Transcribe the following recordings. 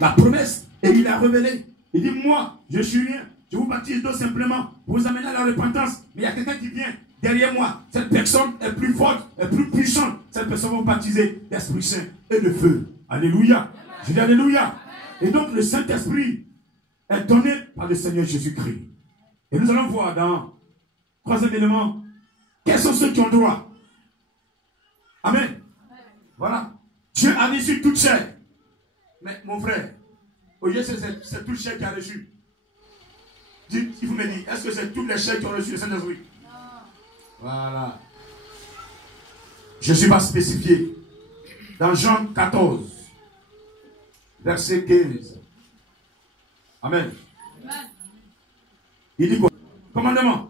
la promesse et il l'a révélée. Il dit, moi, je suis rien. Je vous baptise d'eau simplement pour vous amener à la repentance. Mais il y a quelqu'un qui vient derrière moi. Cette personne est plus forte, est plus puissante. Cette personne va vous baptiser d'Esprit Saint et de feu. Alléluia. Je dis Alléluia. Et donc le Saint-Esprit est donné par le Seigneur Jésus-Christ. Et nous allons voir dans troisième élément, quels sont ceux qui ont droit. Amen. Voilà. Dieu a reçu toute chair. Mais mon frère, au lieu c'est toute chair qui a reçu. Il vous me dit, est-ce que c'est toutes les chairs qui ont reçu le Saint-Esprit? Voilà. Je ne suis pas spécifié. Dans Jean 14, verset 15. Amen. Il dit quoi? Commandement.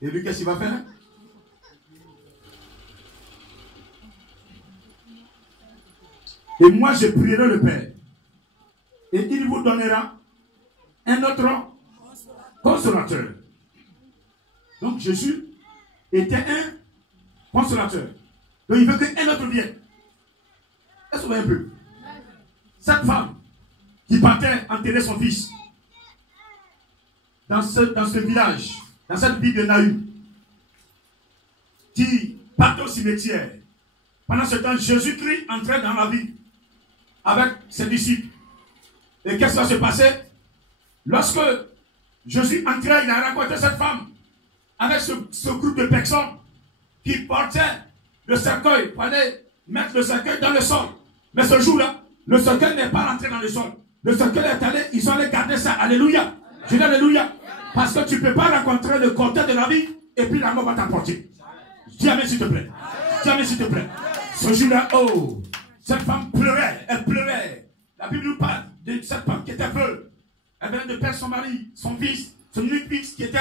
Et lui, qu'est-ce qu'il va faire? Et moi, je prierai le Père. Et il vous donnera un autre consolateur. Donc Jésus était un consolateur. Donc il veut qu'un autre vienne. Est-ce que vous voyez un peu? Cette femme qui partait enterrer son fils dans ce village, dans cette ville de Naïm, qui partait au cimetière. Pendant ce temps, Jésus-Christ entrait dans la ville avec ses disciples. Et qu'est-ce qui va se passer? Lorsque Jésus entrait, il a rencontré cette femme avec ce groupe de personnes qui portaient le cercueil pour aller mettre le cercueil dans le sol. Mais ce jour-là, le cercueil n'est pas rentré dans le sol. Le cercueil est allé, ils sont allés garder ça. Alléluia. Je dis Alléluia. Parce que tu ne peux pas rencontrer le cortège de la vie et puis la mort va t'emporter. Dis Amen s'il te plaît. Dis Amen s'il te plaît. Ce jour-là, oh, cette femme pleurait, elle pleurait. La Bible nous parle de cette femme qui était veuve. Elle venait de perdre son mari, son fils, son unique fils qui était,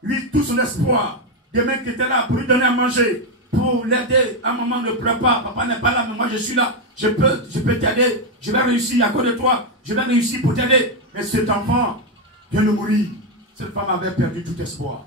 lui, tout son espoir. Des mecs qui étaient là pour lui donner à manger, pour l'aider. À un moment, ne pleure pas, papa n'est pas là, mais moi je suis là. Je peux t'aider, je vais réussir à cause de toi, je vais réussir pour t'aider. Mais cet enfant vient de mourir. Cette femme avait perdu tout espoir.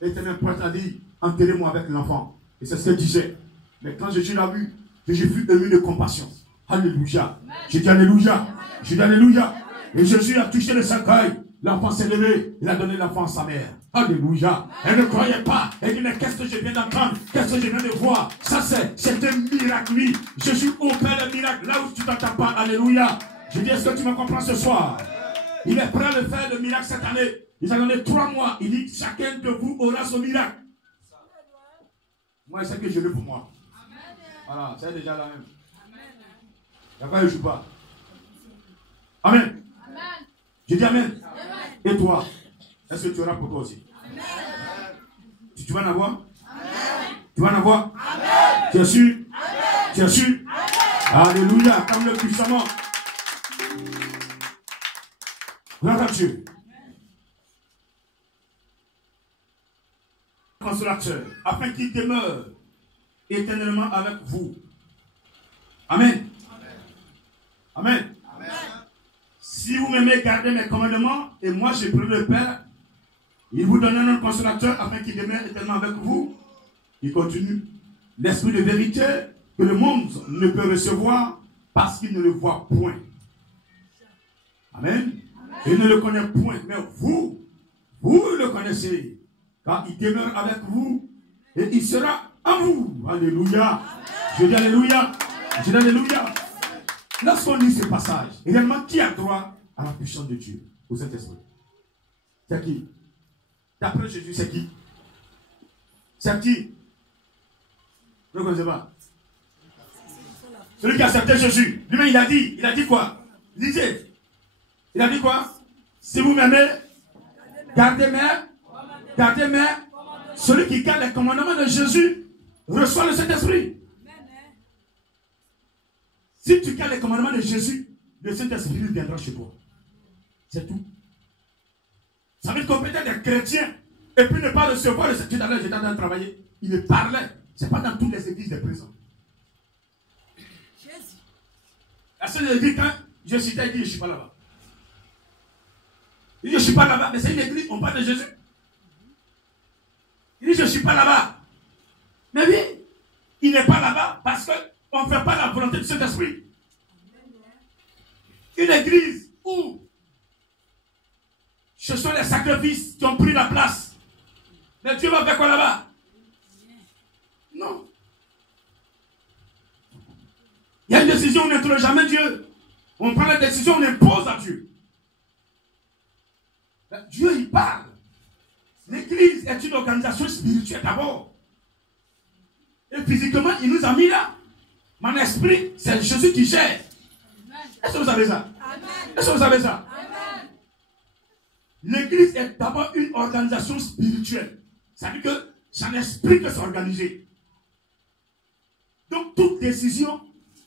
Elle était même prête à dire, enterrez-moi avec l'enfant. Et c'est ce qu'elle disait. Mais quand Jésus l'a vu, Jésus fut ému de compassion. Alléluia. J'ai dit Alléluia. J'ai dit Alléluia. Et Jésus a touché le cercueil. L'enfant s'est levé. Il a donné l'enfant à sa mère. Alléluia. Elle ne croyait pas. Elle dit, mais qu'est-ce que je viens d'entendre? Qu'est-ce que je viens de voir? Ça c'est un miracle, oui. Jésus opère le miracle là où tu t'entends pas. Alléluia. Je dis, est-ce que tu me comprends ce soir? Il est prêt à le faire, le miracle cette année. Il a donné 3 mois. Il dit, chacun de vous aura son miracle. Moi, c'est ce que je veux pour moi. Voilà, c'est déjà la même. D'accord, je ne joue pas. Amen. Je dis Amen. Et toi, est-ce que tu auras pour toi aussi? Tu vas en avoir? Amen. Tu vas en avoir? Amen. Tu es sûr? Amen. Tu es sûr? Amen. Alléluia, comme le puissamment. Gloire à Dieu. Consolateur, afin qu'il demeure éternellement avec vous. Amen. Amen. Amen. Si vous m'aimez, gardez mes commandements, et moi je prie le Père, il vous donne un consolateur afin qu'il demeure éternellement avec vous. Il continue. L'esprit de vérité que le monde ne peut recevoir parce qu'il ne le voit point. Amen. Il ne le connaît point, mais vous le connaissez, car il demeure avec vous et il sera en vous. Alléluia. Je dis Alléluia. Je dis Alléluia. Lorsqu'on lit ce passage, réellement, qui a droit à la puissance de Dieu, au Saint-Esprit? C'est qui? D'après Jésus, c'est qui? C'est qui? Vous ne connaissez pas? Celui qui a accepté Jésus. Lui-même, il a dit quoi? Lisez. Il a dit quoi? Si vous m'aimez, gardez mes. Celui qui garde les commandements de Jésus reçoit le Saint-Esprit. Si tu gardes les commandements de Jésus, le Saint-Esprit viendra chez toi. C'est tout. Ça veut dire qu'on peut être des chrétiens et puis ne pas recevoir le Saint-Esprit. Tout à l'heure, j'étais en train de travailler. Il me parlait. Ce n'est pas dans toutes les églises des présents. La seule église, quand je citais, il dit, je ne suis pas là-bas. Il dit, je ne suis pas là-bas. Mais c'est une église, on parle de Jésus. Il dit, je ne suis pas là-bas. Mais oui, il n'est pas là-bas parce qu'on ne fait pas la volonté du Saint-Esprit. Une église où ce sont les sacrifices qui ont pris la place. Mais Dieu va faire quoi là-bas? Non. Il y a une décision, on n'interroge jamais Dieu. On prend la décision, on impose à Dieu. Dieu, il parle. L'église est une organisation spirituelle d'abord. Et physiquement, il nous a mis là. Mon esprit, c'est Jésus qui gère. Est-ce que vous savez ça? Est-ce que vous savez ça? L'église est d'abord une organisation spirituelle. Ça veut dire que c'est un esprit qui s'est organisé. Donc toute décision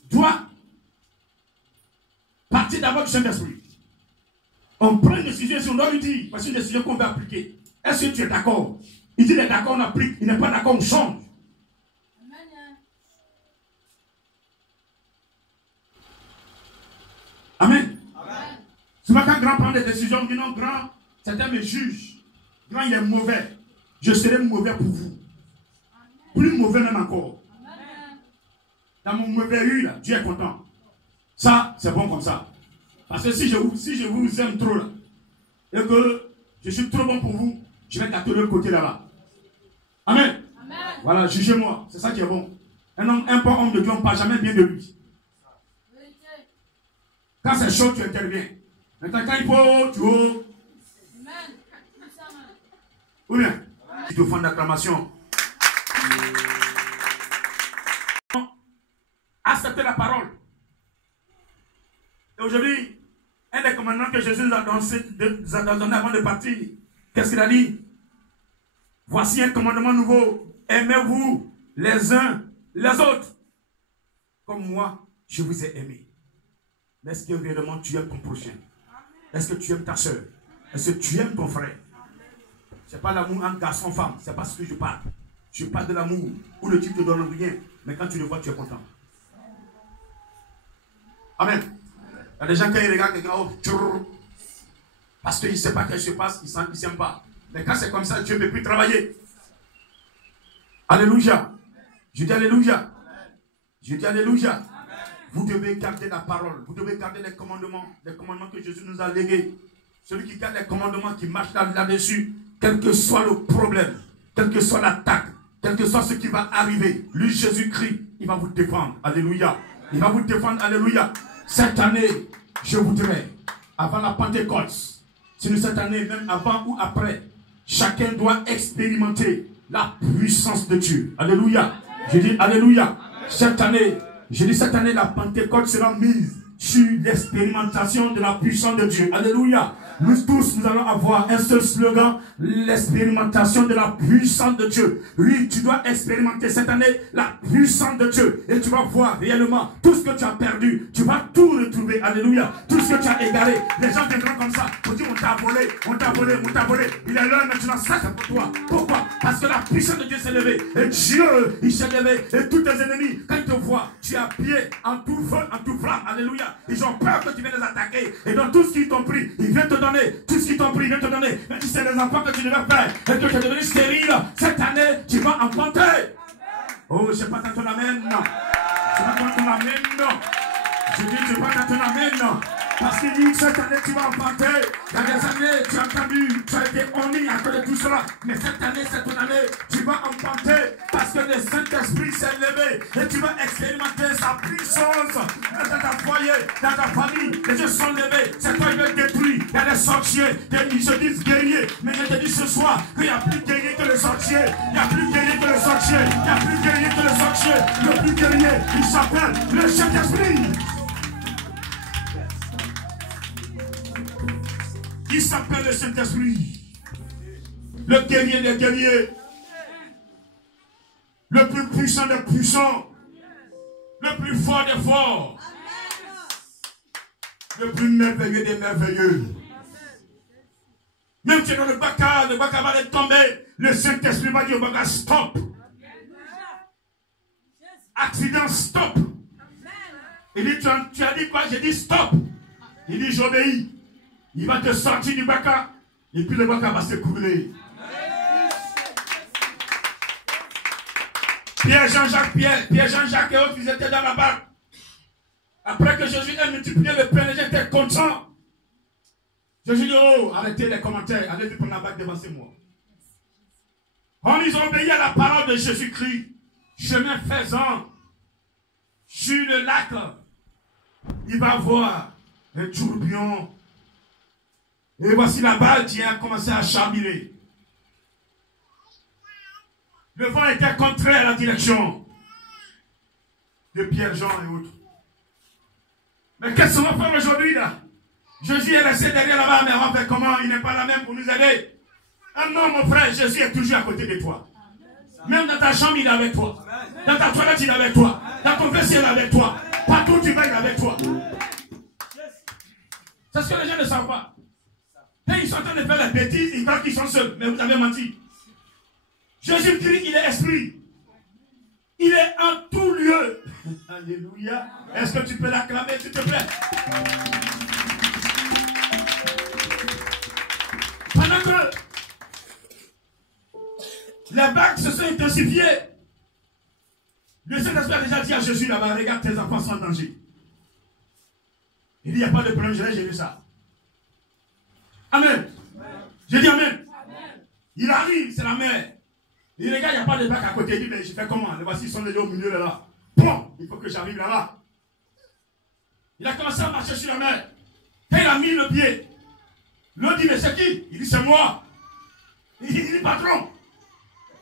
doit partir d'abord du Saint-Esprit. On prend une décision et on doit lui dire, parce que c'est une décision qu'on va appliquer. Est-ce que tu es d'accord? Il dit, il est d'accord, on applique. Il n'est pas d'accord, on change. Amen. Souvent quand grand prend des décisions, on dit non, grand, certains me jugent. Grand, il est mauvais. Je serai mauvais pour vous. Plus mauvais même encore. Dans mon mauvais eu, là, Dieu est content. Ça, c'est bon comme ça. Parce que si je vous aime trop là, et que je suis trop bon pour vous, je vais gâter de l'autre côté là-bas. Amen. Amen. Voilà, jugez-moi. C'est ça qui est bon. Un bon homme de Dieu, on ne parle jamais bien de lui. Quand c'est chaud, tu interviens. Maintenant, quand il faut, tu oses. Ou bien, tu te fais d'acclamation. Acceptez la parole. Et aujourd'hui, un des commandements que Jésus nous a donné avant de partir, qu'est-ce qu'il a dit? Voici un commandement nouveau. Aimez-vous les uns les autres. Comme moi, je vous ai aimé. Mais est-ce que réellement tu aimes ton prochain? Est-ce que tu aimes ta soeur? Est-ce que tu aimes ton frère? Ce n'est pas l'amour entre garçon-femme. Ce n'est pas ce que je parle. Je parle de l'amour où le type te donne rien. Mais quand tu le vois, tu es content. Amen. Il y a des gens, quand ils regardent quelqu'un, parce qu'ils ne savent pas ce qui se passe, ils ne s'aiment pas. Mais quand c'est comme ça, Dieu ne peut plus travailler. Alléluia. Je dis Alléluia. Je dis Alléluia. Vous devez garder la parole. Vous devez garder les commandements que Jésus nous a légués. Celui qui garde les commandements, qui marche là-dessus, quel que soit le problème, quelle que soit l'attaque, quel que soit ce qui va arriver, lui, Jésus-Christ, il va vous défendre. Alléluia. Il va vous défendre. Alléluia. Cette année, je voudrais, avant la Pentecôte, c'est cette année, même avant ou après, chacun doit expérimenter la puissance de Dieu. Alléluia. Je dis Alléluia. Cette année, la Pentecôte sera mise sur l'expérimentation de la puissance de Dieu. Alléluia. Nous tous, nous allons avoir un seul slogan, l'expérimentation de la puissance de Dieu. Oui, tu dois expérimenter cette année la puissance de Dieu. Et tu vas voir réellement tout ce que tu as perdu. Tu vas tout retrouver. Alléluia. Tout ce que tu as égaré. Les gens viendront comme ça pour dire on t'a volé, on t'a volé, on t'a volé. Il est l'heure maintenant, ça c'est pour toi. Pourquoi? Parce que la puissance de Dieu s'est levée. Et Dieu, il s'est levé. Et tous tes ennemis, quand ils te voient, tu es à pied, en tout feu, en tout flamme. Alléluia. Ils ont peur que tu viennes les attaquer. Et dans tout ce qu'ils t'ont pris, ils viennent te donner. Tout ce qu'ils t'ont pris, ils viennent te donner. Mais si c'est les enfants que tu devais faire et que tu es devenu stérile, cette année, tu vas enfanter. Oh, je ne sais pas ton amen. Non. Je ne sais pas ton amen. Non. Je dis, tu vas ton amen. Non. Parce qu'il dit que cette année, tu vas enfanter. Dans des années, tu as entendu, tu as été honni à cause de tout cela. Mais cette année, c'est ton année. Tu vas enfanter parce que le Saint-Esprit s'est levé. Et tu vas expérimenter sa puissance dans ta foyer, dans ta famille. Les yeux sont levés. C'est toi qui veux détruire. Il y a des sorciers. Ils se disent guerriers. Mais je te dis ce soir qu'il n'y a plus guerrier que le sorcier. Il n'y a plus guerrier que le sorcier. Il n'y a plus guerrier que le sorcier. Le plus guerrier, il s'appelle le Saint-Esprit. Il s'appelle le Saint-Esprit. Le guerrier des guerriers. Le plus puissant des puissants. Le plus fort des forts. Le plus merveilleux des merveilleux. Même si dans le baka va tomber, le Saint-Esprit va dire au baka stop. Accident stop. Il dit tu as dit quoi? J'ai dit stop. Il dit j'obéis. Il va te sortir du baka et puis le baka va s'écouler. Pierre, Jean-Jacques et autres, ils étaient dans la barque. Après que Jésus ait multiplié le pain, les gens étaient contents. Jésus dit, oh, arrêtez les commentaires, allez prendre la barque, devancez-moi. Quand ils ont obéi à la parole de Jésus-Christ, chemin faisant, sur le lac, il va voir un tourbillon. Et voici la balle qui a commencé à charbonner. Le vent était contraire à la direction de Pierre, Jean et autres. Mais qu'est-ce qu'on va faire aujourd'hui là? Jésus est resté derrière là-bas, mais on va faire comment? Il n'est pas là même pour nous aider. Ah non, mon frère, Jésus est toujours à côté de toi. Même dans ta chambre, il est avec toi. Dans ta toilette, il est avec toi. Dans ton WC, il est avec toi. Partout où tu vas, il est avec toi. C'est ce que les gens ne savent pas. Et ils sont en train de faire la bêtise, ils croient qu'ils sont seuls. Mais vous avez menti. Jésus-Christ, il est esprit. Il est en tout lieu. Alléluia. Est-ce que tu peux l'acclamer, s'il te plaît? Pendant que les vagues se sont intensifiées, le Saint-Esprit a déjà dit à Jésus là-bas, regarde, tes enfants sont en danger. Il dit, il n'y a pas de problème, je vais gérer ça. Amen. J'ai dit amen. Il arrive, c'est la mer. Il regarde, il n'y a pas de bac à côté. Il dit, mais je fais comment? Les voici, ils sont déjà au milieu là. Bon, il faut que j'arrive là-bas. Il a commencé à marcher sur la mer. Quand il a mis le pied, l'autre dit, mais c'est qui? Il dit, c'est moi. Il dit, patron,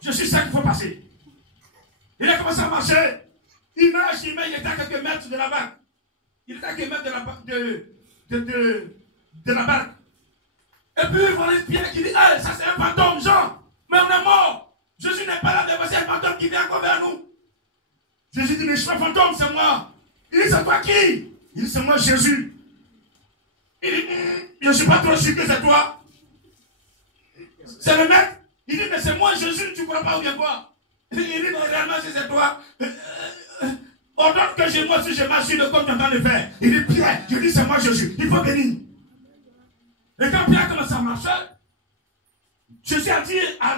je suis ça qu'il faut passer. Il a commencé à marcher. Il marche, il était à quelques mètres de la barque. Il était à quelques mètres de la barque. Et puis, il voit les pieds qui dit, hey, ça c'est un fantôme, Jean. Mais on est mort. Jésus n'est pas là, mais voici un fantôme qui vient encore vers nous. Jésus dit, mais je suis un fantôme, c'est moi. Il dit, c'est toi qui? Il dit, c'est moi, Jésus. Il dit, je ne suis pas trop sûr que c'est toi. C'est le maître. Il dit, mais c'est moi, Jésus, tu ne crois pas ou bien quoi? Il dit, mais réellement, si c'est toi, ordonne que je moi si je marche sur le corps en train de faire. Il dit, Pierre, je dis, c'est moi, Jésus. Il faut bénir. Et quand Pierre commence à marcher, Jésus a dit à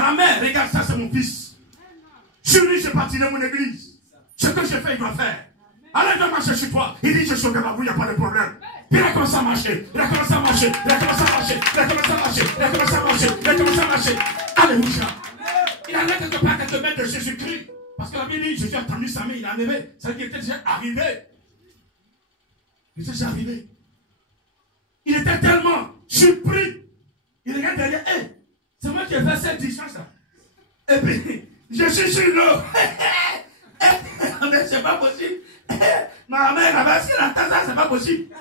la mère, regarde, ça c'est mon fils. Sur lui, je partirai mon église. Ce que je fais, il va faire. Allez, viens marcher chez toi. Il dit, je suis au vous, il n'y a pas de problème. Puis il a commencé à marcher. Il a commencé à marcher. Il a commencé à marcher. Il a commencé à marcher. Il a commencé à marcher. Il a commencé à marcher. Alléluia. Il allait quelque part quelques mètres de Jésus-Christ. Parce que la Bible dit, Jésus a tendu sa main, il a levé. Ça veut dire qu'il était déjà arrivé. Il était déjà arrivé. Il était tellement surpris. Il regarde derrière, hey, c'est moi qui ai fait cette distance là. Et puis, je suis sur l'eau. Mais c'est pas possible. Ma mère avait assis dans ta ça, c'est pas possible.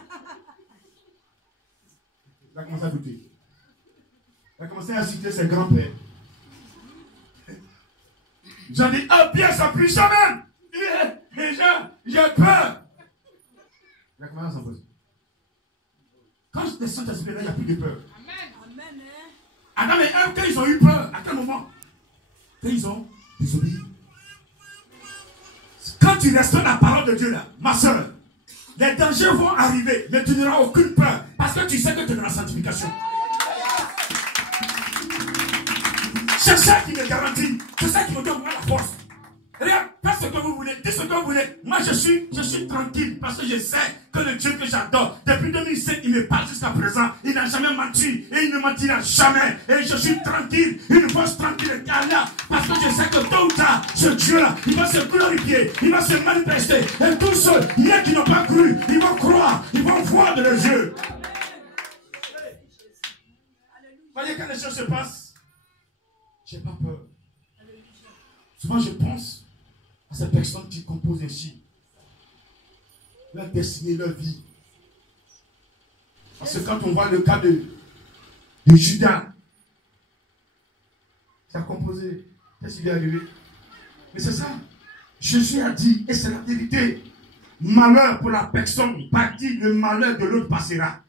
Il a commencé à douter. Il a commencé à citer ses grands-pères. Jean dit, oh Pierre, ça pue ça même. Et Jean, j'ai peur. Il a commencé à s'en poser. Quand je descends de ce là, il n'y a plus de peur. Adam et Ève, quand ils ont eu peur, à quel moment? Quand ils ont désobéi. Quand tu respectes la parole de Dieu là, ma soeur, les dangers vont arriver, mais tu n'auras aucune peur, parce que tu sais que tu es dans la sanctification. C'est ça qui me garantit, c'est ça qui me donne la force. Regarde, faites ce que vous voulez, dites ce que vous voulez. Moi, je suis tranquille parce que je sais que le Dieu que j'adore, depuis 2005, il me parle jusqu'à présent. Il n'a jamais menti et il ne mentira jamais. Et je suis tranquille, une force tranquille et calme parce que je sais que tôt ou tard, ce Dieu-là, il va se glorifier, il va se manifester. Et tous ceux qui n'ont pas cru, ils vont croire, ils vont voir de leurs yeux. Voyez, quand les choses se passent, j'ai pas peur. Souvent, je pense à ces personnes qui composent ainsi leur destinée, leur vie. Parce que quand on voit le cas de Judas, ça a composé, qu'est-ce qui est arrivé? Mais c'est ça. Jésus a dit, et c'est la vérité, malheur pour la personne partie, le malheur de l'autre passera.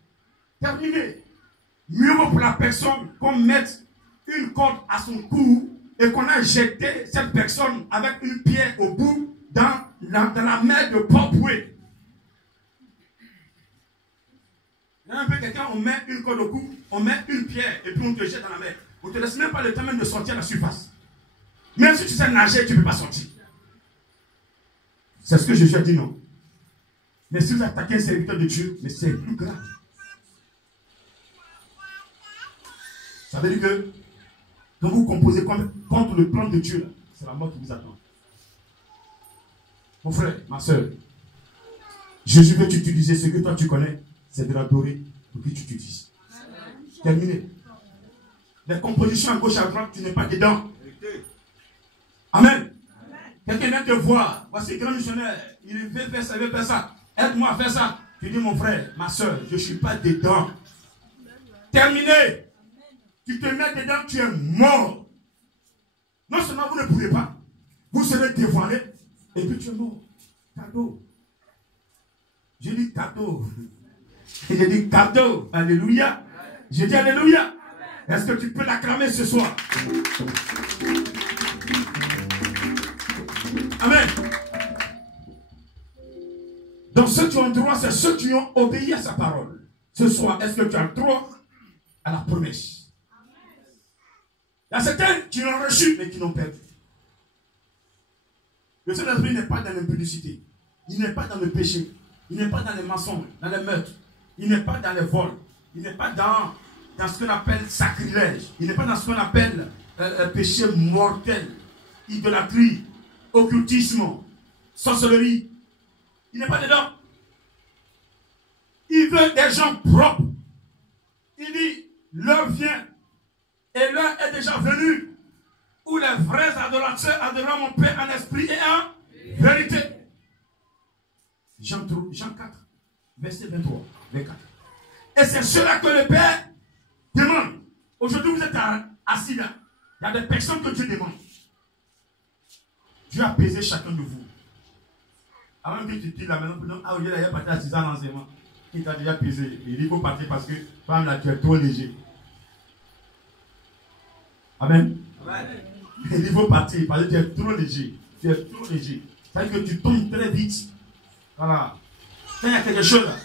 Terminé. Mieux vaut pour la personne qu'on mette une corde à son cou et qu'on a jeté cette personne avec une pierre au bout dans la mer de Popoué. Il y a un peu quelqu'un, on met une corde au cou, on met une pierre et puis on te jette dans la mer. On ne te laisse même pas le temps même de sortir à la surface. Même si tu sais nager, tu ne peux pas sortir. C'est ce que Jésus a dit, non. Mais si vous attaquez un serviteur de Dieu, mais c'est plus grave. Ça veut dire que quand vous composez contre le plan de Dieu, c'est la mort qui vous attend. Mon frère, ma soeur, Jésus veut t'utiliser. Ce que toi tu connais, c'est de l'adorer pour que tu t'utilises. Terminé. Les compositions à gauche, à droite, tu n'es pas dedans. Amen. Quelqu'un vient te voir. Voici grand missionnaire. Il veut faire ça, il veut faire ça. Aide-moi à faire ça. Tu dis, mon frère, ma soeur, je ne suis pas dedans. Terminé. Tu te mets dedans, tu es mort. Non seulement vous ne pourrez pas, vous serez dévoilé, et puis tu es mort. Cadeau. Je dis cadeau. Et je dis cadeau. Alléluia. Je dis alléluia. Est-ce que tu peux l'acclamer ce soir? Amen. Donc ceux qui ont droit, c'est ceux qui ont obéi à sa parole. Ce soir, est-ce que tu as droit à la promesse? Il y a certains qui l'ont reçu, mais qui l'ont perdu. Le Saint-Esprit n'est pas dans l'impudicité. Il n'est pas dans le péché. Il n'est pas dans les mensonges, dans les meurtres. Il n'est pas dans les vols. Il n'est pas dans ce qu'on appelle sacrilège. Il n'est pas dans ce qu'on appelle péché mortel, idolâtrie, occultisme, sorcellerie. Il n'est pas dedans. Il veut des gens propres. Il dit, l'heure vient, et l'heure est déjà venue, où les vrais adorateurs adoreront mon Père en esprit et en vérité. Jean 4, verset 23, 24. Et c'est cela que le Père demande. Aujourd'hui, vous êtes assis là. Il y a des personnes que Dieu demande. Dieu a pesé chacun de vous. Avant que tu te dises la maison, ah oui, il a parti à 6 ans d'enseignement. Il t'a déjà pesé. Il dit, il faut partir parce que, femme là, tu es trop léger. Amen. Amen. Il dit, il faut partir parce que tu es trop léger. Tu es trop léger. C'est-à-dire que tu tombes très vite. Voilà. Quand il y a quelque chose là,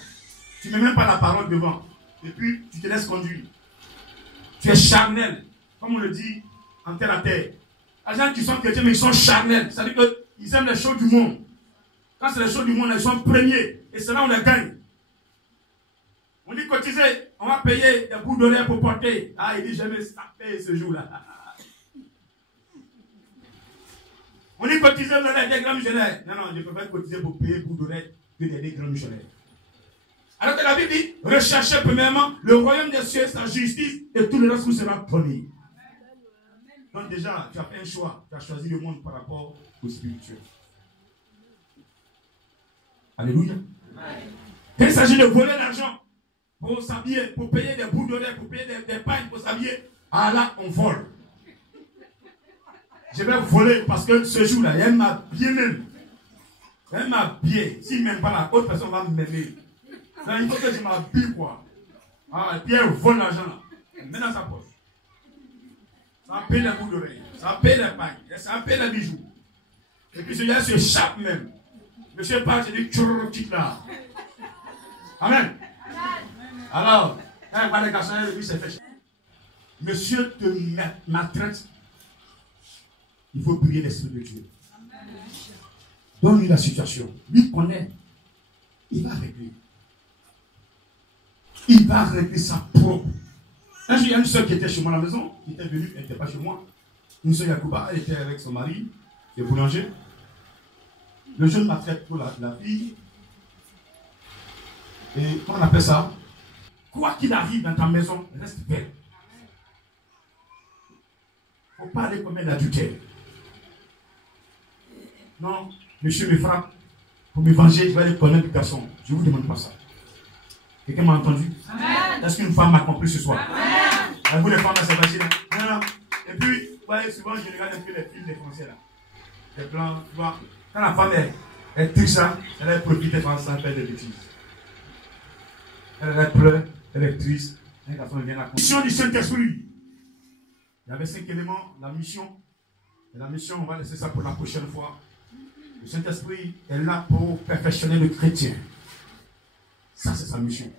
tu ne mets même pas la parole devant. Et puis, tu te laisses conduire. Tu es charnel. Comme on le dit en terre à terre. Les gens qui sont chrétiens, mais ils sont charnels. C'est-à-dire qu'ils aiment les choses du monde. Quand c'est les choses du monde, ils sont premiers. Et c'est là où on les gagne. On dit cotiser, on va payer des bouts d'oreilles pour porter. Ah, il dit, je vais taper ce jour-là. On dit cotiser des grands missionnaires. Non, non, je peux pas cotiser pour payer bouts d'oreilles que des grands missionnaires. Alors que la Bible dit, recherchez premièrement le royaume des cieux, sa justice, et tout le reste vous sera donné. Donc déjà, tu as fait un choix. Tu as choisi le monde par rapport au spirituel. Alléluia. Quand il s'agit de voler l'argent pour s'habiller, pour payer des bouts d'oreilles, pour payer des pagnes pour s'habiller, ah là, on vole. Je vais voler parce que ce jour-là, elle m'a bien même. Elle m'a bien. S'il ne m'aime pas, la autre personne va m'aimer. Il faut que je m'habille, quoi. Ah, et puis elle vole l'argent là. Elle met dans sa poche. Ça paye les bouts d'oreilles. Ça paye les pagnes. Ça paye les bijoux. Et puis celui-là se chape même. Monsieur parle, je dis, tchou, quitte là. Amen. Alors, quand il parle de garçons, lui, c'est fait. Monsieur te maltraite. Il faut prier l'Esprit de Dieu. Donne-lui la situation. Lui connaît. Il va régler. Il va régler sa propre. Un jour, il y a une soeur qui était chez moi à la maison, qui était venue, elle n'était pas chez moi. Une soeur Yacouba, elle était avec son mari, qui est boulanger. Le jeune maltraite pour la fille. Et comment on appelle ça? Quoi qu'il arrive dans ta maison, reste belle. Il ne faut pas aller commettre l'adultère. Non, monsieur me frappe. Pour me venger, je vais aller connaître le garçon. Je ne vous demande pas ça. Quelqu'un m'a entendu? Est-ce qu'une femme m'a compris ce soir? Amen. Vous les femmes, c'est facile. Non. Et puis, vous voyez, souvent, je regarde un peu les films des Français là. Les blancs, tu vois. Quand la femme est triste, elle va profiter sans faire des bêtises. Elle pleure, elle est triste. Un garçon vient la mission du Saint-Esprit. Il y avait 5 éléments, la mission. Et la mission, on va laisser ça pour la prochaine fois. Le Saint-Esprit est là pour perfectionner le chrétien. Ça, c'est sa mission.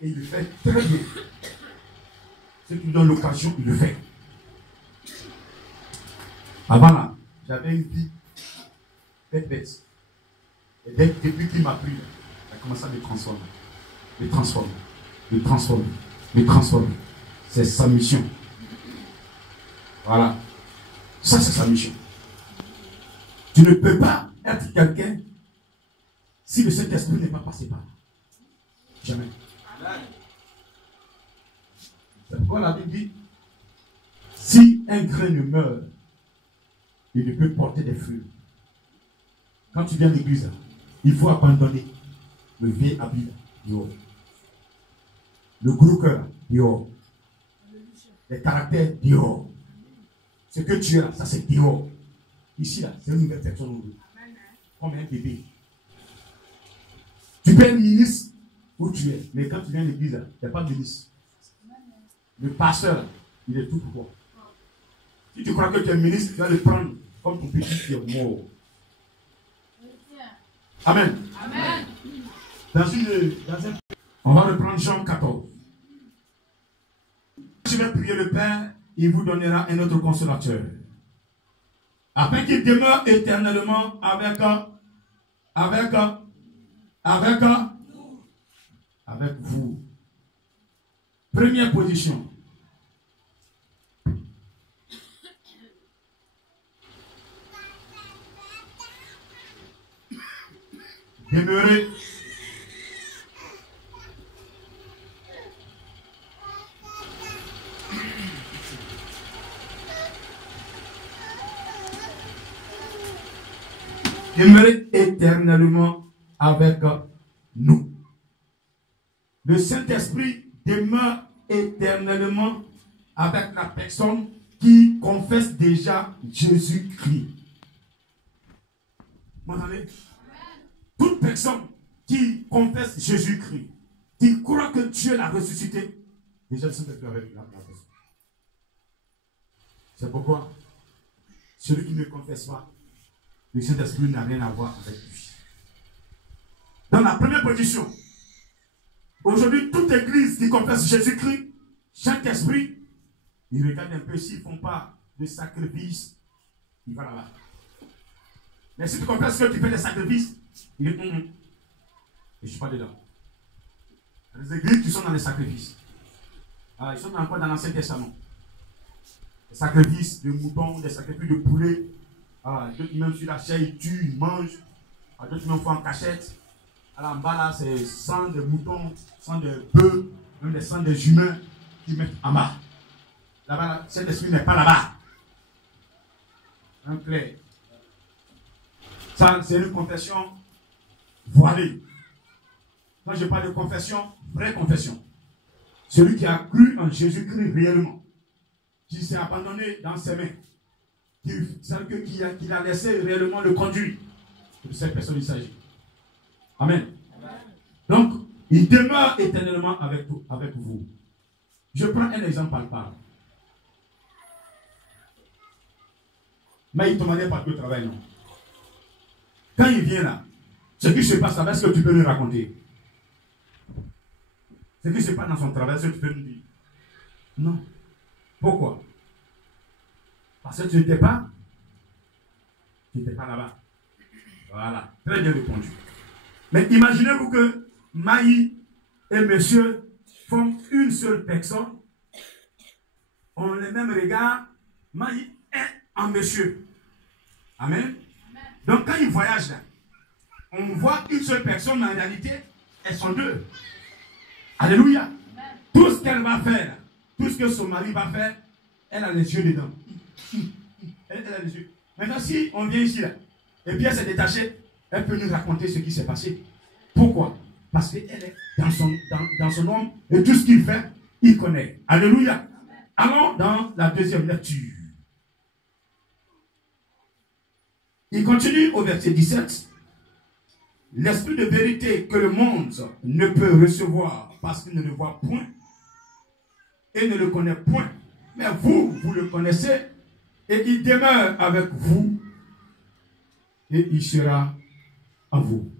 Et il le fait très bien. Ce qui lui donne l'occasion, il le fait. Avant là, j'avais une vie bête. Et depuis qu'il m'a pris, il a commencé à me transformer. Me transformer. Me transformer. Me transformer. C'est sa mission. Voilà. Ça, c'est sa mission. Tu ne peux pas être quelqu'un si le Saint-Esprit n'est pas passé par là. Jamais. C'est pourquoi la Bible dit, si un grain ne meurt, il ne peut porter des fruits. Quand tu viens à l'église, il faut abandonner le vieil habit dehors. Le gros cœur dehors. Les caractères dehors. Ce que tu as, ça c'est dehors. Ici, là, c'est une nouvelle personne. Comme un bébé. Tu peux être ministre où tu es, mais quand tu viens à l'église, il n'y a pas de ministre. Le pasteur, il est tout pour toi. Si tu crois que tu es ministre, tu vas le prendre comme ton petit qui est mort. Amen. Amen. On va reprendre Jean 14. Je vais prier le Père, il vous donnera un autre consolateur. Afin qu'il demeure éternellement avec vous. Première position. Demeurer. Demeurer éternellement avec nous. Le Saint-Esprit demeure éternellement avec la personne qui confesse déjà Jésus-Christ. Vous m'entendez? Toute personne qui confesse Jésus-Christ, qui croit que Dieu l'a ressuscité, déjà le Saint-Esprit avec la personne. C'est pourquoi celui qui ne confesse pas, le Saint-Esprit n'a rien à voir avec lui. Dans la première position, aujourd'hui, toute église qui confesse Jésus-Christ, Saint-Esprit, il regarde un peu s'ils ne font pas de sacrifice, il va là-bas. Mais si tu confesses que tu fais des sacrifices, il dit, et je ne suis pas dedans. Les églises qui sont dans les sacrifices, ils sont encore dans l'Ancien Testament. Des sacrifices de moutons, des sacrifices de poulets. D'autres même sur la chair, ils tuent, ils mangent. D'autres même font en cachette. Alors en bas là, c'est sang de moutons, sang de bœufs, même des sangs des humains qui mettent en bas. Là-bas, cet esprit n'est pas là-bas. Un clair. Ça, c'est une confession voilée. Quand je parle de confession, vraie confession. Celui qui a cru en Jésus-Christ réellement, qui s'est abandonné dans ses mains, qui a laissé réellement le conduire. C'est de cette personne il s'agit. Amen. Donc, il demeure éternellement avec vous. Je prends un exemple palpable. Mais il ne te demandait pas de travail, non. Quand il vient là, ce qui se passe là, est-ce que tu peux lui raconter? Ce qui se passe dans son travail, est-ce que tu peux lui dire? Non. Pourquoi? Parce que tu n'étais pas là-bas. Voilà. Très bien répondu. Mais imaginez-vous que Maï et monsieur forment une seule personne. On a les mêmes regards. Maï est en monsieur. Amen. Donc quand ils voyagent là, on voit une seule personne, mais en réalité, elles sont deux. Alléluia. Amen. Tout ce qu'elle va faire, tout ce que son mari va faire, elle a les yeux dedans. Elle a les yeux. Maintenant, si on vient ici là, et puis elle s'est détachée, elle peut nous raconter ce qui s'est passé. Pourquoi? Parce qu'elle est dans son homme, et tout ce qu'il fait, il connaît. Alléluia. Allons dans la deuxième lecture. Il continue au verset 17. L'esprit de vérité que le monde ne peut recevoir parce qu'il ne le voit point et ne le connaît point. Mais vous le connaissez et il demeure avec vous et il sera en vous.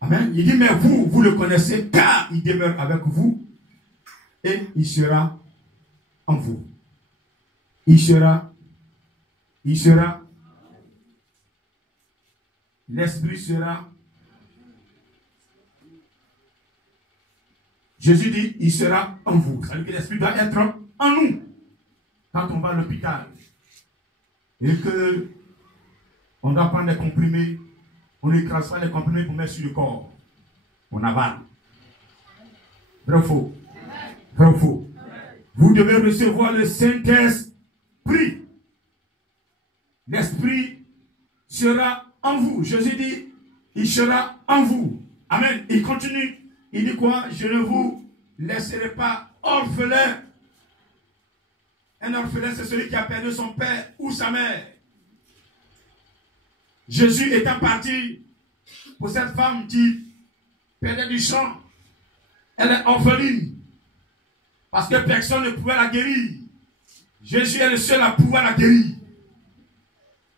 Amen. Il dit, mais vous le connaissez car il demeure avec vous et il sera en vous. Il sera. l'Esprit sera... Jésus dit, il sera en vous. Ça veut dire que l'Esprit doit être en nous. Quand on va à l'hôpital et que on doit prendre des comprimés, on n'écrase pas les comprimés pour mettre sur le corps. On avale. Vrai ou faux? Vrai ou faux? Vous devez recevoir le Saint-Esprit. L'Esprit sera en vous. Jésus dit, il sera en vous. Amen. Il continue. Il dit quoi? Je ne vous laisserai pas orphelin. Un orphelin, c'est celui qui a perdu son père ou sa mère. Jésus étant parti pour cette femme qui perdait du sang. Elle est orpheline. Parce que personne ne pouvait la guérir. Jésus est le seul à pouvoir la guérir.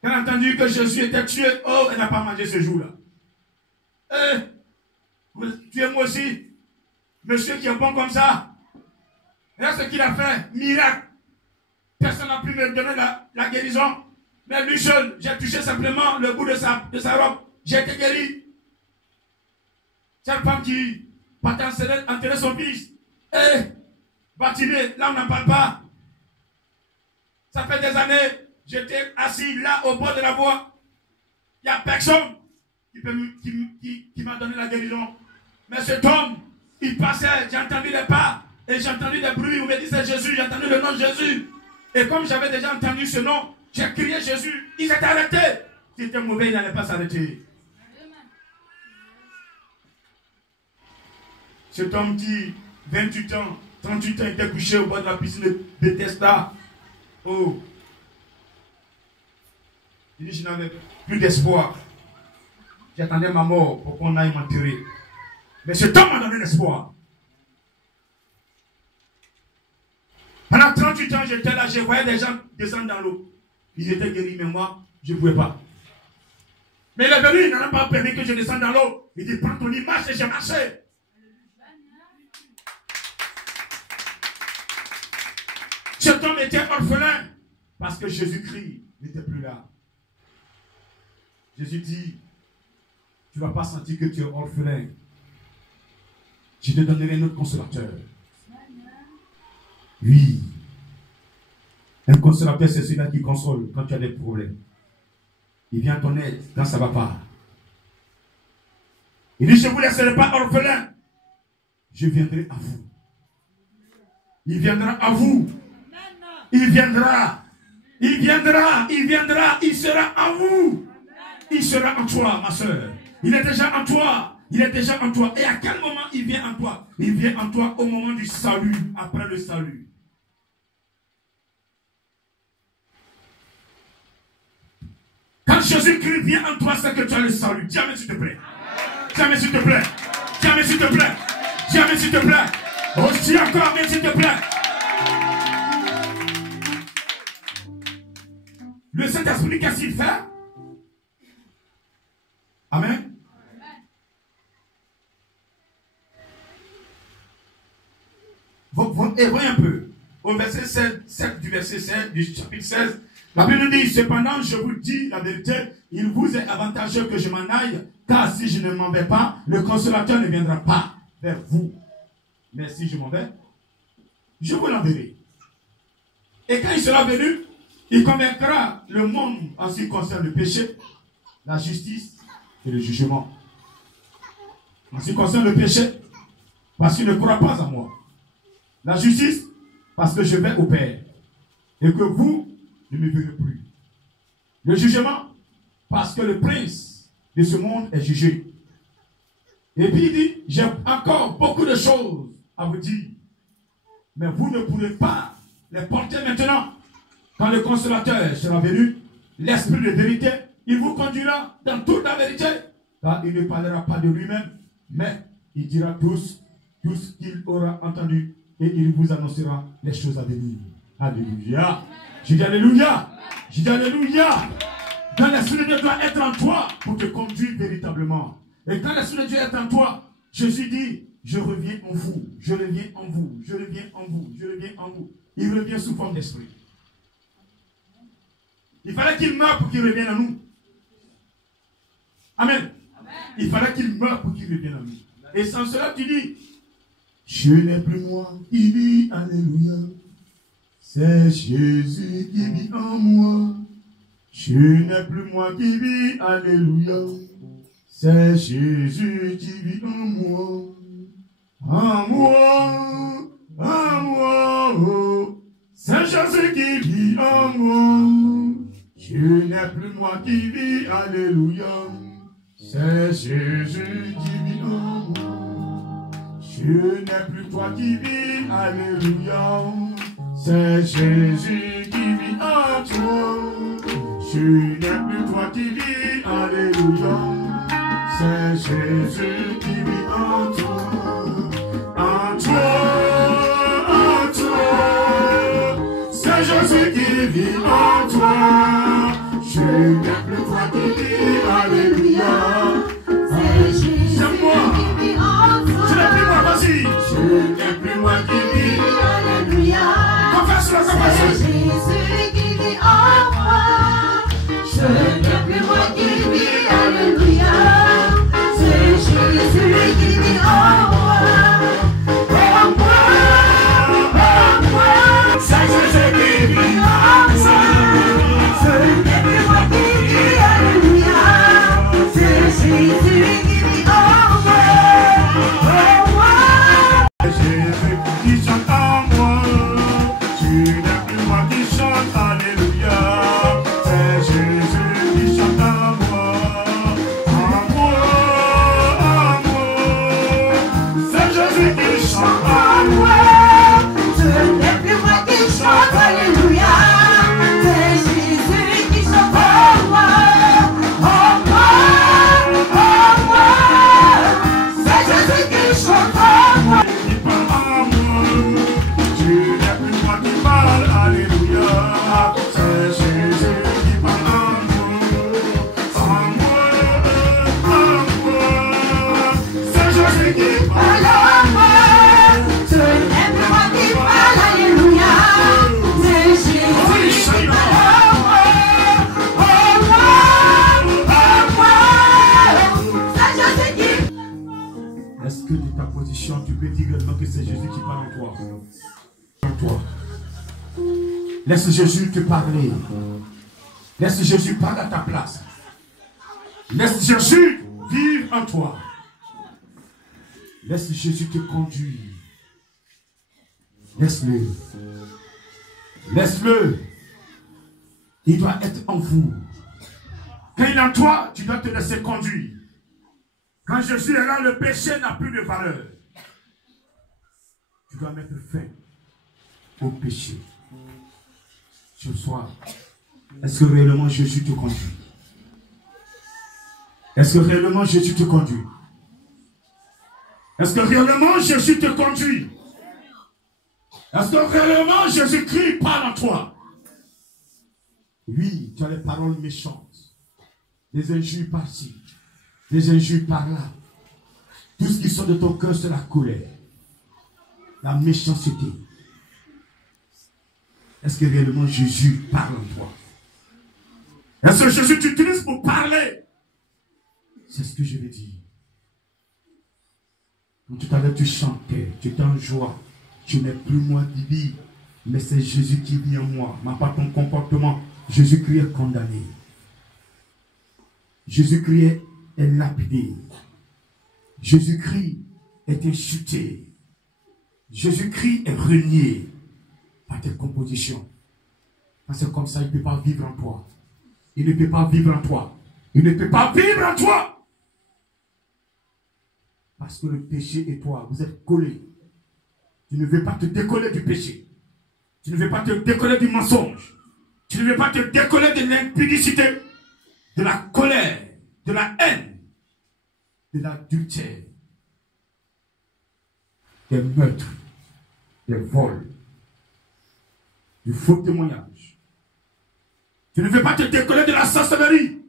Quand elle a entendu que Jésus était tué, oh, elle n'a pas mangé ce jour-là. Tu es moi aussi. Monsieur qui est bon comme ça. Et là, ce qu'il a fait, miracle. Personne n'a pu me donner la guérison. Mais lui seul, j'ai touché simplement le bout de sa robe. J'ai été guéri. Cette femme qui partait enterrer son fils. Bartimée, là on n'en parle pas. Ça fait des années, j'étais assis là au bord de la voie. Il n'y a personne qui m'a donné la guérison. Mais cet homme, il passait, j'ai entendu les pas, et j'ai entendu des bruits, on me dit c'est Jésus, j'ai entendu le nom de Jésus. Et comme j'avais déjà entendu ce nom, j'ai crié Jésus, il s'est arrêté. S'il était mauvais, il n'allait pas s'arrêter. Cet homme qui, 28 ans, 38 ans, était couché au bord de la piscine de Bethesda. Oh. Il dit, je n'avais plus d'espoir. J'attendais ma mort pour qu'on aille m'enterrer. Mais cet homme m'a donné l'espoir. Pendant 38 ans, j'étais là, je voyais des gens descendre dans l'eau. Ils étaient guéris, mais moi, je ne pouvais pas. Mais il est venu, il n'a pas permis que je descende dans l'eau. Il dit, prends ton image et j'ai marché. Cet homme était orphelin parce que Jésus-Christ n'était plus là. Jésus dit, tu ne vas pas sentir que tu es orphelin. Je te donnerai un autre consolateur. Oui. Un consolateur, c'est celui-là qui console quand tu as des problèmes. Il vient à ton aide quand ça ne va pas. Il dit, je ne vous laisserai pas orphelin. Je viendrai à vous. Il viendra à vous. Il viendra. Il viendra. Il viendra. Il sera en vous. Il sera en toi, ma soeur. Il est déjà en toi. Il est déjà en toi. Et à quel moment il vient en toi? Il vient en toi au moment du salut, après le salut. Quand Jésus-Christ vient en toi, c'est que tu as le salut. Dis-moi s'il te plaît. Dis-moi s'il te plaît. Dis-moi s'il te plaît. Dis-moi s'il te plaît. Aussi encore, mais s'il te plaît. Le Saint-Esprit, qu'est-ce qu'il fait? Amen. Et voyez un peu. Au verset 7 du verset 16 du chapitre 16, la Bible dit, cependant, je vous dis la vérité, il vous est avantageux que je m'en aille, car si je ne m'en vais pas, le consolateur ne viendra pas vers vous. Mais si je m'en vais, je vous l'enverrai. Et quand il sera venu, il convaincra le monde en ce qui concerne le péché, la justice et le jugement. En ce qui concerne le péché, parce qu'il ne croit pas en moi. La justice, parce que je vais au Père. Et que vous ne me verrez plus. Le jugement, parce que le prince de ce monde est jugé. Et puis il dit, j'ai encore beaucoup de choses à vous dire. Mais vous ne pourrez pas les porter maintenant. Quand le consolateur sera venu, l'esprit de vérité, il vous conduira dans toute la vérité. Car il ne parlera pas de lui-même, mais il dira tout ce qu'il aura entendu. Et il vous annoncera les choses à venir. Alléluia. Je dis Alléluia. Je dis Alléluia. Quand l'Esprit de Dieu doit être en toi pour te conduire véritablement. Et quand l'Esprit de Dieu est en toi, Jésus dit, je reviens en vous. Je reviens en vous. Je reviens en vous. Je reviens en vous. Il revient sous forme d'esprit. Il fallait qu'il meure pour qu'il revienne à nous. Amen. Il fallait qu'il meure pour qu'il revienne à lui. Et sans cela, tu dis, je n'ai plus moi qui vis, alléluia. C'est Jésus qui vit en moi. Je n'ai plus moi qui vis, alléluia. C'est Jésus qui vit en moi. En moi, oh. C'est Jésus qui vit en moi. Je n'ai plus moi qui vis, alléluia. C'est Jésus qui vit en moi. Je n'ai plus toi qui vis, alléluia. C'est Jésus qui vit en toi. Je n'ai plus toi qui vis, alléluia. C'est Jésus qui vit en toi. En toi, en toi. C'est Jésus qui vit en toi. Je n'ai plus toi qui vis, alléluia. C'est Jésus qui vit en toi. Je n'ai plus moi, vas-y. Je n'ai plus moi qui vis, alléluia. Confesse-le, confesse-le. C'est Jésus qui vit en moi. Je n'ai plus moi qui vis, alléluia. C'est Jésus qui vit en moi. En moi, en moi. C'est Jésus qui vit en moi. Je n'ai plus moi qui vis, alléluia. C'est Jésus qui vit en moi. En moi. Jésus qui chante en moi. Tu n'es plus moi qui chante, alléluia. C'est Jésus qui chante en moi. En moi, en moi. C'est Jésus qui chante en moi. Ce n'est plus moi qui chante, alléluia. C'est Jésus qui chante en moi. En moi, c'est Jésus qui chante en moi. Il parle en moi. Tu n'es plus moi qui parle, alléluia. C'est Jésus qui parle en moi. En moi, c'est Jésus qui parle en moi. Ce n'est plus moi qui parle, alléluia. C'est Jésus qui parle en moi. En moi, c'est Jésus qui parle. Est-ce que de ta position, tu peux dire réellement que c'est Jésus qui parle en toi? En toi. Laisse Jésus te parler. Laisse Jésus parler à ta place. Laisse Jésus vivre en toi. Laisse Jésus te conduire. Laisse-le. Laisse-le. Il doit être en vous. Quand il est en toi, tu dois te laisser conduire. Quand Jésus est là, le péché n'a plus de valeur. Tu dois mettre fin au péché. Ce soir, est-ce que réellement Jésus te conduit? Est-ce que réellement Jésus te conduit? Est-ce que réellement Jésus te conduit? Est-ce que réellement Jésus-Christ parle en toi? Oui, tu as les paroles méchantes, les injures par-ci, les injures par-là. Tout ce qui sort de ton cœur, c'est la colère, la méchanceté. Est-ce que réellement Jésus parle en toi? Est-ce que Jésus t'utilise pour parler? C'est ce que je veux dire. Quand tout à l'heure tu chantais, tu étais en joie. Tu n'es plus moi qui vis, mais c'est Jésus qui vit en moi. Mais par ton comportement, Jésus-Christ est condamné. Jésus-Christ est lapidé. Jésus-Christ est insulté. Jésus-Christ est renié par tes compositions. Parce que comme ça, il ne peut pas vivre en toi. Il ne peut pas vivre en toi. Il ne peut pas vivre en toi. Parce que le péché et toi, vous êtes collés. Tu ne veux pas te décoller du péché. Tu ne veux pas te décoller du mensonge. Tu ne veux pas te décoller de l'impudicité, de la colère, de la haine, de l'adultère, des meurtres, des vols, du faux témoignage. Tu ne veux pas te décoller de la sorcellerie.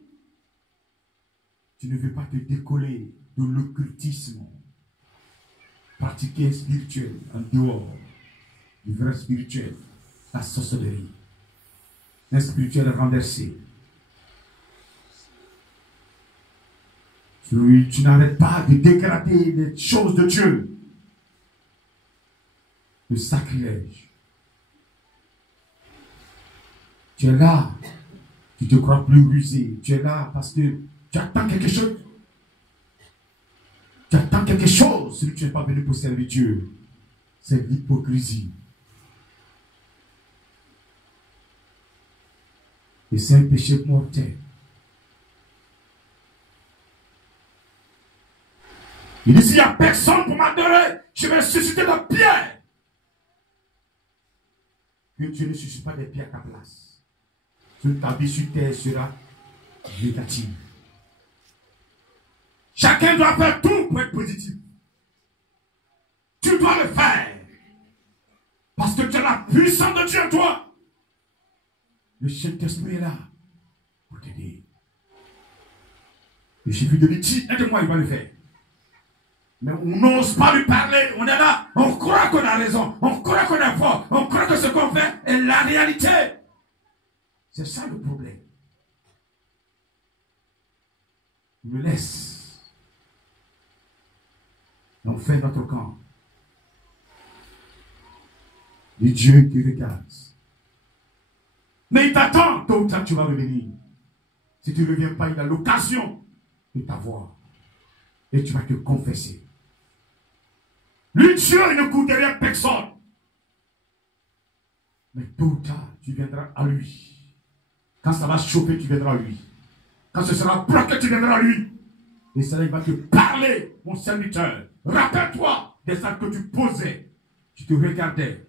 Tu ne veux pas te décoller de l'occultisme, pratiqué spirituel, en dehors du vrai spirituel, la sorcellerie. Un spirituel renversé. Tu n'arrêtes pas de dégrader les choses de Dieu. Le sacrilège. Tu es là. Tu te crois plus rusé. Tu es là parce que tu attends quelque chose. Tu attends quelque chose. Si tu n'es pas venu pour servir Dieu, c'est l'hypocrisie. Et c'est un péché mortel. Il dit, s'il n'y a personne pour m'adorer, je vais susciter la pierre. Que Dieu ne suscite pas des pierres à ta place. Ta vie sur terre sera négative. Chacun doit faire tout pour être positif. Tu dois le faire. Parce que tu as la puissance de Dieu en toi. Le Saint-Esprit est là pour t'aider. Il suffit de lui dire, aide-moi, il va le faire. Mais on n'ose pas lui parler. On est là, on croit qu'on a raison, on croit qu'on est fort, on croit que ce qu'on fait est la réalité. C'est ça le problème. On le laisse. On fait notre camp. Et Dieu qui regarde. Mais il t'attend, tôt ou tard tu vas revenir. Si tu ne reviens pas, il a l'occasion de t'avoir. Et tu vas te confesser. Lui, Dieu, il ne coûte rien à personne. Mais tôt ou tard, tu viendras à lui. Quand ça va chauffer, tu viendras à lui. Quand ce sera bloqué, tu viendras à lui. Et ça, il va te parler, mon serviteur. Rappelle-toi des actes que tu posais. Tu te regardais.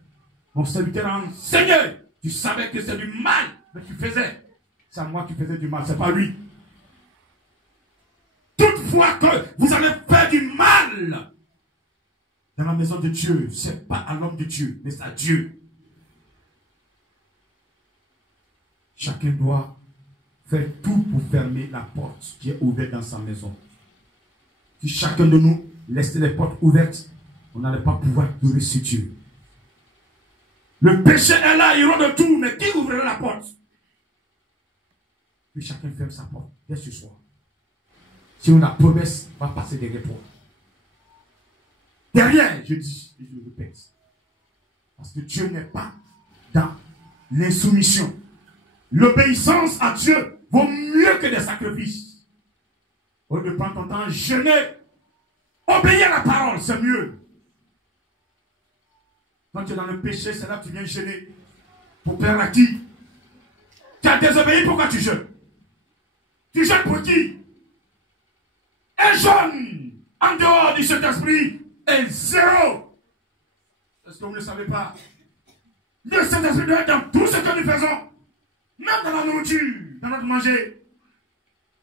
Mon serviteur a enseigné. Tu savais que c'est du mal, mais tu faisais. C'est à moi qui faisais du mal, c'est pas lui. Toutefois que vous allez faire du mal dans la maison de Dieu, c'est pas à l'homme de Dieu, mais c'est à Dieu. Chacun doit faire tout pour fermer la porte qui est ouverte dans sa maison. Si chacun de nous laissait les portes ouvertes, on n'allait pas pouvoir adorer ce Dieu. Le péché est là, il ronde tout, mais qui ouvrira la porte? Puis chacun ferme sa porte dès ce soir. Si on a promesse, on va passer derrière toi. Derrière, je dis, et je le répète. Parce que Dieu n'est pas dans l'insoumission. L'obéissance à Dieu vaut mieux que des sacrifices. Au lieu de prendre ton temps, jeûner, obéir à la parole, c'est mieux. Quand tu es dans le péché, c'est là que tu viens jeûner. Pour plaire à qui? Tu as désobéi, pourquoi tu jeûnes? Tu jeûnes pour qui? Un jeûne en dehors du Saint-Esprit est zéro. Est-ce que vous ne le savez pas? Le Saint-Esprit doit être dans tout ce que nous faisons. Même dans la nourriture, dans notre manger,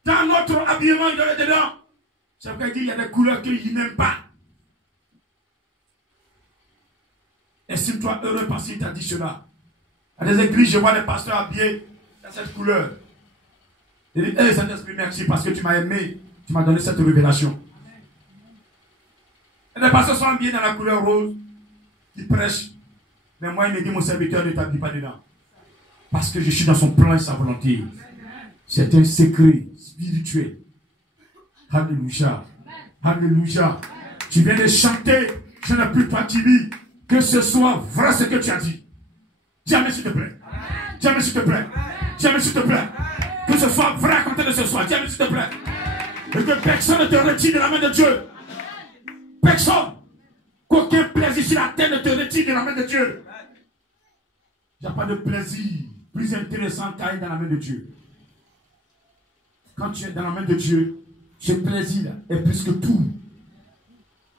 dans notre habillement, il doit être dedans. C'est pourquoi il dit qu'il y a des couleurs qu'il n'aime pas. Estime-toi heureux parce qu'il t'a dit cela. À des églises, je vois les pasteurs habillés dans cette couleur. Il dit, hey, Saint-Esprit, merci parce que tu m'as aimé. Tu m'as donné cette révélation. Et les pasteurs sont habillés dans la couleur rose. Ils prêchent. Mais moi, il me dit, mon serviteur ne t'habille pas dedans. Parce que je suis dans son plan et sa volonté. C'est un secret spirituel. Alléluia. Alléluia. Tu viens de chanter. Je n'ai plus pas dit. Que ce soit vrai ce que tu as dit. Jamais s'il te plaît. Jamais s'il te plaît. Jamais s'il te plaît. Que ce soit vrai à compter de ce soir. Jamais s'il te plaît. Et que personne ne te retire de la main de Dieu. Personne. Qu'aucun plaisir sur la terre ne te retire de la main de Dieu. Il n'y a pas de plaisir plus intéressant qu'à être dans la main de Dieu. Quand tu es dans la main de Dieu, ce plaisir est plus que tout.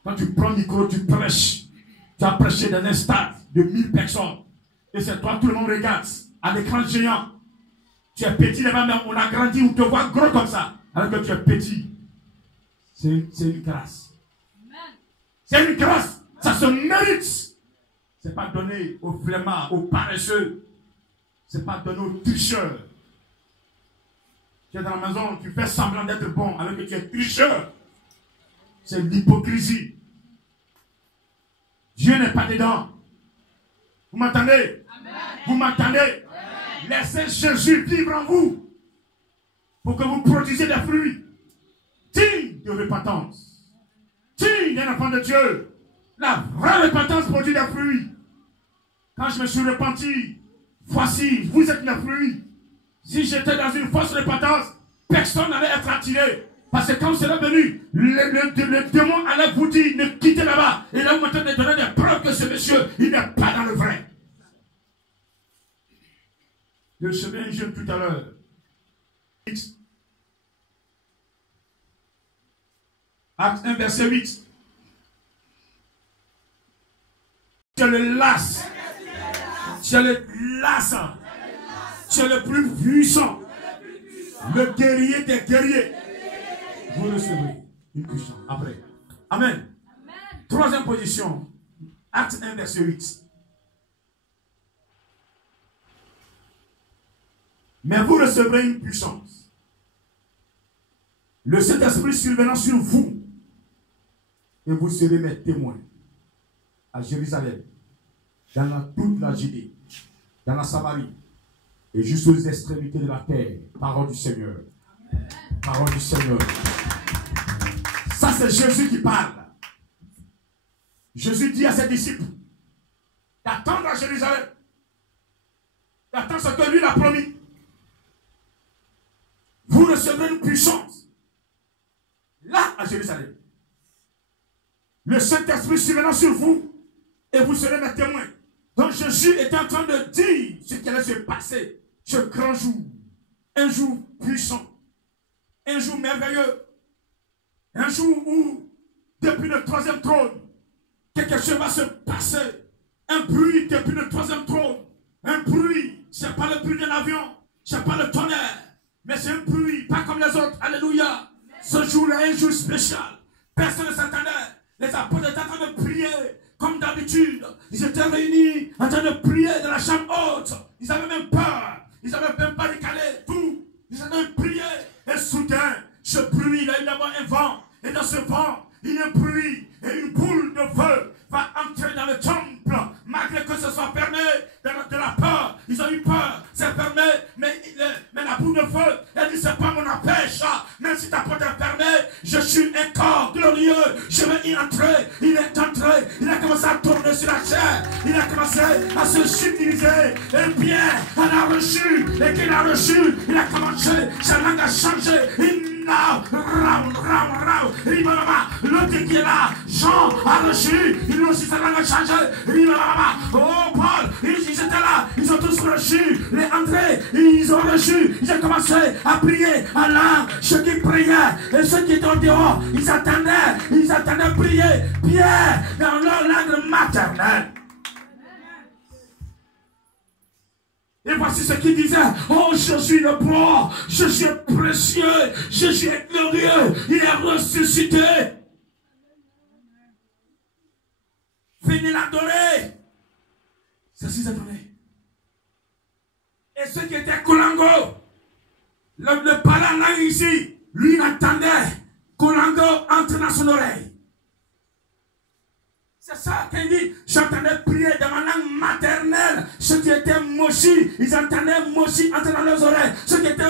Quand tu prends le micro, tu prêches. Tu as prêché dans un stade de 1000 personnes. Et c'est toi, tout le monde regarde. À l'écran géant. Tu es petit, les mamans, on a grandi, on te voit gros comme ça. Alors que tu es petit. C'est une grâce. C'est une grâce. Ça se mérite. Ce n'est pas donné aux flemmards, aux paresseux. Ce n'est pas donné aux tricheurs. Tu es dans la maison, tu fais semblant d'être bon alors que tu es tricheur. C'est l'hypocrisie. Dieu n'est pas dedans. Vous m'entendez? Vous m'entendez? Laissez Jésus vivre en vous pour que vous produisiez des fruits. digne de repentance, digne d'un enfant de Dieu. La vraie repentance produit des fruits. Quand je me suis repenti, voici, vous êtes mes fruits. Si j'étais dans une fausse repentance, personne n'allait être attiré. Parce que quand vous serez venu, le démon allait vous dire, ne quittez là-bas. Et là, vous mettez de donner des preuves que ce monsieur, il n'est pas dans le vrai. Je recevais un jeune tout à l'heure. Acte 1, verset 8. Tu es le las. Tu es le las. Tu es le plus puissant. Le guerrier des guerriers. Vous recevrez une puissance après. Amen. Troisième position. Acte 1, verset 8. Mais vous recevrez une puissance. Le Saint-Esprit survenant sur vous. Et vous serez mes témoins. À Jérusalem. Dans toute la Judée. Dans la Samarie. Et jusqu'aux extrémités de la terre. Parole du Seigneur. Parole du Seigneur. Ça, c'est Jésus qui parle. Jésus dit à ses disciples d'attendre à Jérusalem. D'attendre ce que lui a promis. Vous recevrez une puissance. Là, à Jérusalem. Le Saint-Esprit survenant sur vous. Et vous serez mes témoins. Donc Jésus est en train de dire ce qui allait se passer. Ce grand jour. Un jour puissant. Un jour merveilleux. Un jour où, depuis le troisième trône, quelque chose va se passer. Un bruit depuis le troisième trône. Un bruit. Ce n'est pas le bruit d'un avion. Ce n'est pas le tonnerre. Mais c'est un bruit, pas comme les autres. Alléluia. Ce jour-là est un jour spécial. Personne ne s'attendait. Les apôtres étaient en train de prier. Comme d'habitude, ils étaient réunis en train de prier dans la chambre haute. Ils avaient même peur. Ils n'avaient même pas décalé tout. Ils avaient prié. Et soudain, ce bruit, il a eu d'abord un vent. Et dans ce vent, il y a un bruit. Et une boule de feu va entrer dans le temple. Malgré que ce soit fermé, de la peur. Ils ont eu peur. C'est fermé. Mais la boule de feu, elle dit, c'est pas mon empêche. Même si ta porte est fermée, je suis un corps glorieux. Je vais y entrer. Il est entré. Il a commencé à tourner sur la chair. Il a commencé à se subtiliser. Et Pierre, elle a reçu. Et qu'il a reçu, il a commencé. Sa langue a changé. L'autre qui est là, Jean a reçu. Il a aussi sa langue a changé. Oh Paul, ils étaient là. Ils ont tous reçu. Les André, ils ont reçu. Ils ont commencé à prier en langue. Ceux qui priaient et ceux qui étaient au dehors, ils attendaient prier. Pierre, dans leur langue maternelle. Et voici ce qu'il disait. Oh, je suis le bon, je suis précieux, je suis glorieux. Il est ressuscité. Venez l'adorer. C'est ce qu'ils attendaient. Et ceux qui étaient Kolango, le parlant ici, lui il attendait. Kolango entre dans son oreille. C'est ça qu'il dit. J'entendais prier dans ma langue maternelle. Ceux qui étaient Moshi, ils entendaient Moshi entrer dans leurs oreilles. Ceux qui étaient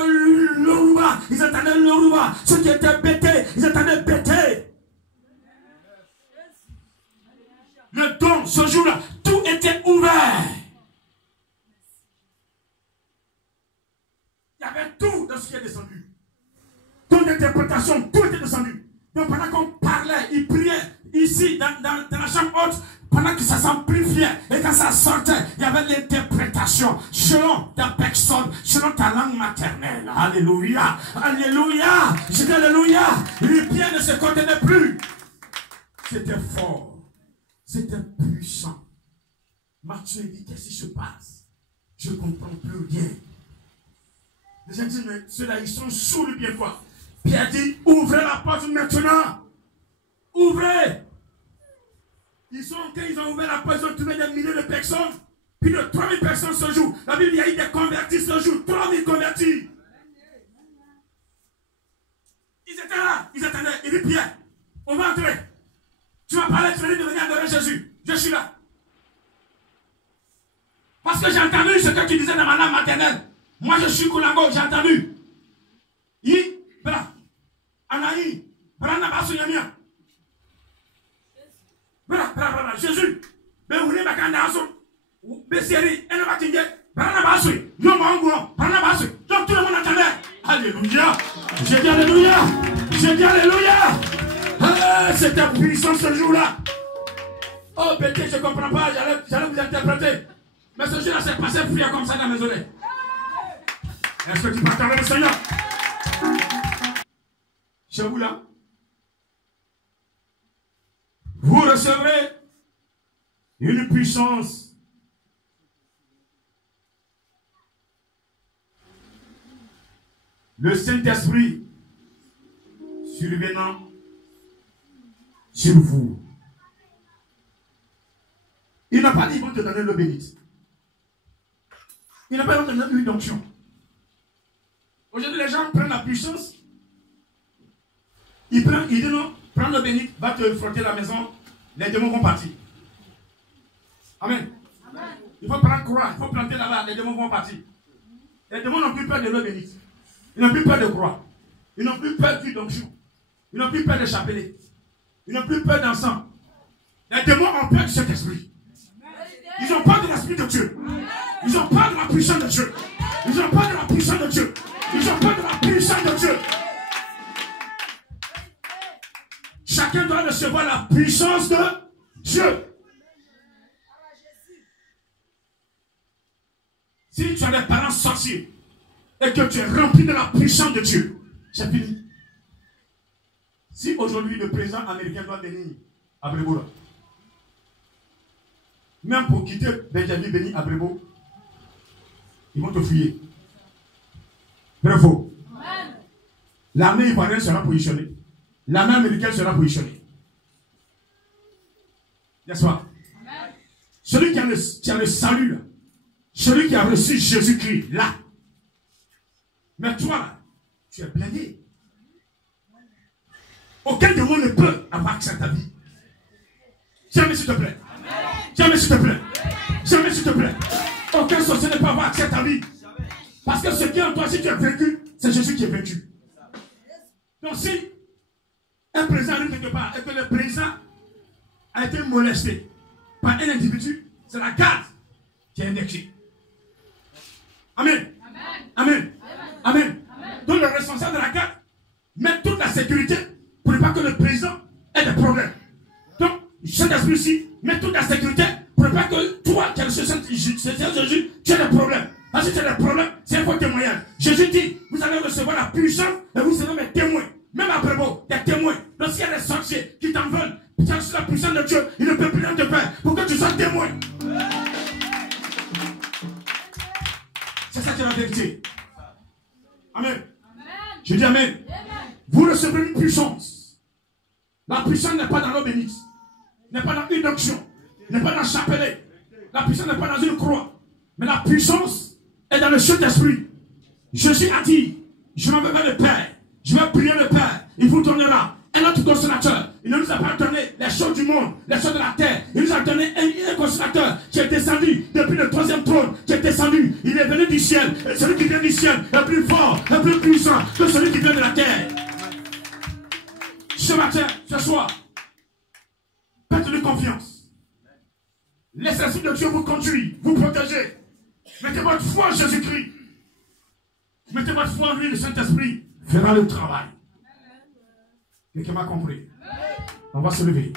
Loruba, ils entendaient Loruba. Ceux qui étaient Bété, ils entendaient Bété. Le don, ce jour-là, tout était ouvert. Il y avait tout dans ce qui est descendu. Toute interprétation, tout était descendu. Donc pendant qu'on parlait, il priait ici dans la chambre haute, pendant que ça s'amplifiait et quand ça sortait, il y avait l'interprétation selon ta personne, selon ta langue maternelle. Alléluia, alléluia, je dis alléluia. Les pieds ne se contenaient plus. C'était fort, c'était puissant. Matthieu dit, qu'est-ce qui se passe? Je ne comprends plus rien. Les gens disent, mais ceux-là, ils sont sous le bien fort. Pierre dit, ouvrez la porte maintenant. Ouvrez. Quand ils ont ouvert la porte, ils ont trouvé des milliers de personnes. Plus de 3000 personnes ce jour. La Bible, il y a eu des convertis ce jour. 3000 convertis. Ils étaient là. Ils attendaient. Il dit, Pierre, on va entrer. Tu vas parler, tu vas venir adorer Jésus. Je suis là. Parce que j'ai entendu ce que tu disais dans ma langue maternelle. Moi, je suis Kolango, j'ai entendu. Anaï, voilà, Jésus. Mais vous voulez ma candidature. Mais série, elle va t'aider. Barnabasui, non, mon Barnabasui. Donc tout le monde entendait. Alléluia. J'ai dit Alléluia. J'ai dit Alléluia. Ah, c'était puissant ce jour-là. Oh, bêtise, je ne comprends pas. J'allais vous interpréter. Mais ce jour-là, c'est passé fouillé comme ça dans mes oreilles. Est-ce que tu peux entendre le Seigneur? Chez vous là, vous recevrez une puissance. Le Saint-Esprit survenant sur vous. Il n'a pas dit qu'ils vont te donner l'eau bénite. Il n'a pas dit qu'ils vont te donner une onction. Aujourd'hui, les gens prennent la puissance. Ils disent non, prends l'eau bénite, va te frotter la maison, les démons vont partir. Amen. Amen. Il faut prendre croix, il faut planter là-bas, les démons vont partir. Les démons n'ont plus peur de l'eau bénite. Ils n'ont plus peur de croix. Ils n'ont plus peur d'onction. Ils n'ont plus peur de chapelet. Ils n'ont plus peur d'encens. Les démons ont peur de cet esprit. Ils ont peur de l'esprit de Dieu. Ils ont peur de la puissance de Dieu. Ils ont peur de la puissance de Dieu. Ils ont peur de la puissance de Dieu. Chacun doit recevoir la puissance de Dieu. Si tu as des parents sorciers et que tu es rempli de la puissance de Dieu, c'est fini. Si aujourd'hui le président américain doit venir à Brébo, même pour quitter Benjamin Béni à Brébo, ils vont te fouiller. Vrai ou faux? L'armée ivoirienne sera positionnée. L'armée américaine sera positionnée. N'est-ce pas? Celui qui a le salut, là, celui qui a reçu Jésus-Christ, là. Mais toi, là, tu es blindé. Aucun démon ne peut avoir accès à ta vie. Jamais s'il te plaît. Jamais s'il te plaît. Jamais s'il te plaît. Aucun sorcier ne peut avoir accès à ta vie. Parce que ce qui est en toi, si tu es vaincu, c'est Jésus qui est vaincu. Donc si un président arrive quelque part et que le président a été molesté par un individu, c'est la garde qui est indexée. Amen. Amen. Amen. Donc le responsable de la garde met toute la sécurité pour ne pas que le président ait des problèmes. Donc, cet esprit-ci met toute la sécurité pour ne pas que toi, qui as le Jésus, tu aies des problèmes. Parce que tu as des problèmes, c'est un faux témoignage. Jésus dit, vous allez recevoir la puissance et vous serez mes témoins. Même après vous, des témoins. Lorsqu'il y a des sorciers qui t'en veulent, tu as reçu la puissance de Dieu, il ne peut plus rien te faire pour que tu sois témoin. C'est ça qui est la vérité. Amen. Je dis amen. Vous recevrez une puissance. La puissance n'est pas dans l'eau bénite, n'est pas dans une onction, n'est pas dans le chapelet. La puissance n'est pas dans une croix. Mais la puissance est dans le Saint-Esprit. Jésus a dit, je m'en vais vers le Père. Je vais prier le Père. Il vous donnera un autre consolateur. Il ne nous a pas donné les choses du monde, les choses de la terre. Il nous a donné un consolateur qui est descendu depuis le 3e trône, qui est descendu. Il est venu du ciel. Et celui qui vient du ciel est plus fort, est plus puissant que celui qui vient de la terre. Ce matin, ce soir, faites-lui confiance. Laissez l'Esprit de Dieu vous conduire, vous protéger. Mettez votre foi en Jésus-Christ. Mettez votre foi en lui, le Saint-Esprit fera le travail. Quelqu'un m'a compris? On va se lever.